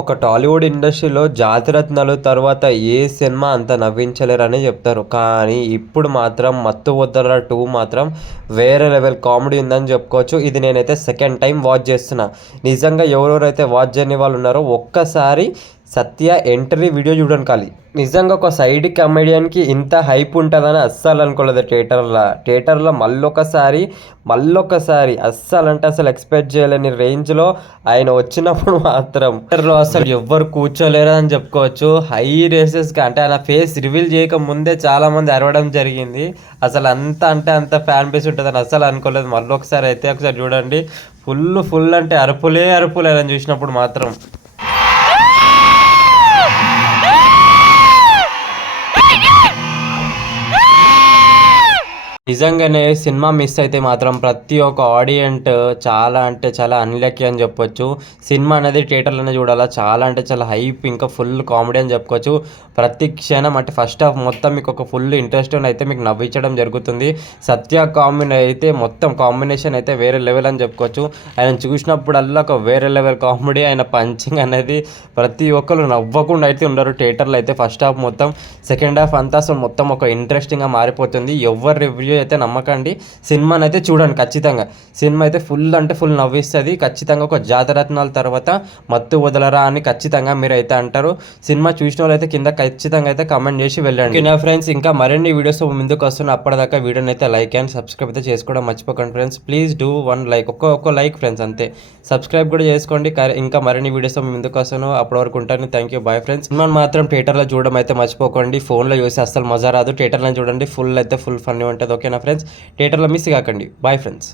ఒక టాలీవుడ్ ఇండస్ట్రీలో జాతిరత్నాలు తర్వాత ఏ సినిమా అంత నవ్వించలేరని చెప్తారు. కానీ ఇప్పుడు మాత్రం 'మత్తు వదలరా 2' మాత్రం వేరే లెవెల్ కామెడీ ఉందని చెప్పుకోవచ్చు. ఇది నేనైతే సెకండ్ టైం వాచ్ చేస్తున్నా. నిజంగా ఎవరెవరైతే వాచ్ చేయని వాళ్ళు ఉన్నారో ఒక్కసారి సత్య ఎంట్రీ వీడియో చూడండి ఖాళీ. నిజంగా ఒక సైడ్ కమెడియన్కి ఇంత హైప్ ఉంటుందని అస్సలు అనుకోలేదు. థియేటర్లో మళ్ళొకసారి అస్సలు అంటే అసలు ఎక్స్పెక్ట్ చేయలేని రేంజ్లో ఆయన వచ్చినప్పుడు మాత్రం థియేటర్లో అసలు ఎవ్వరు కూర్చోలేరు అని చెప్పుకోవచ్చు. హై రేసెస్గా అంటే ఆయన ఫేస్ రివీల్ చేయక ముందే చాలామంది అరవడం జరిగింది. అసలు అంత ఫ్యాన్ బేస్ ఉంటుందని అస్సలు అనుకోలేదు. మళ్ళొకసారి అయితే ఒకసారి చూడండి. ఫుల్ అంటే అరుపులే ఆయన చూసినప్పుడు మాత్రం. నిజంగానే సినిమా మిస్ అయితే మాత్రం ప్రతి ఒక్క ఆడియన్స్ చాలా అంటే చాలా అన్లక్కీ అని చెప్పొచ్చు. సినిమా అనేది థియేటర్లోనే చూడాలా. చాలా అంటే చాలా హైప్, ఇంకా ఫుల్ కామెడీ అని చెప్పుకోవచ్చు. ప్రతి క్షణం అంటే ఫస్ట్ హాఫ్ మొత్తం మీకు ఒక ఫుల్ ఇంట్రెస్ట్ అయితే మీకు నవ్వించడం జరుగుతుంది. సత్య మొత్తం కాంబినేషన్ అయితే వేరే లెవెల్ అని చెప్పుకోవచ్చు. ఆయన చూసినప్పుడల్లా ఒక వేరే లెవెల్ కామెడీ, ఆయన పంచింగ్ అనేది ప్రతి ఒక్కరు నవ్వకుండా అయితే ఉండరు థియేటర్లో అయితే. ఫస్ట్ హాఫ్ మొత్తం, సెకండ్ హాఫ్ అంతా అసలు మొత్తం ఒక ఇంట్రెస్టింగ్గా మారిపోతుంది. ఎవరు రివ్యూ అయితే నమ్మకండి, సినిమాని అయితే చూడండి ఖచ్చితంగా. సినిమా అయితే ఫుల్ నవ్విస్తుంది ఖచ్చితంగా. ఒక జాతరత్నాల తర్వాత మత్తు వదలరా అని ఖచ్చితంగా మీరు అయితే అంటారు. సినిమా చూసిన వాళ్ళు అయితే కింద ఖచ్చితంగా అయితే కమెంట్ చేసి వెళ్ళండి. నా ఫ్రెండ్స్, ఇంకా మరిన్ని వీడియోస్ ముందుకు వస్తున్న అప్పటిదాకా వీడియోని అయితే లైక్ అండ్ సబ్స్క్రైబ్ అయితే చేసుకోవడం మర్చిపోకండి ఫ్రెండ్స్. ప్లీజ్ డూ 1 లైక్, ఒక్క లైక్ ఫ్రెండ్స్ అంతే. సబ్స్క్రైబ్ కూడా చేసుకోండి. ఇంకా మరిన్ని వీడియోస్ ముందుకు వస్తాను. అప్పటి వరకు ఉంటాను. Thank you, bye friends. సినిమాని మాత్రం థియేటర్లో చూడడం అయితే మర్చిపోకండి. ఫోన్లో చూసి అస్సలు మజా రాదు. థియేటర్లో చూడండి, ఫుల్ ఫన్నీ ఉంటుంది. ఓకేనా ఫ్రెండ్స్, థియేటర్లో మిస్ కాకండి. Bye friends.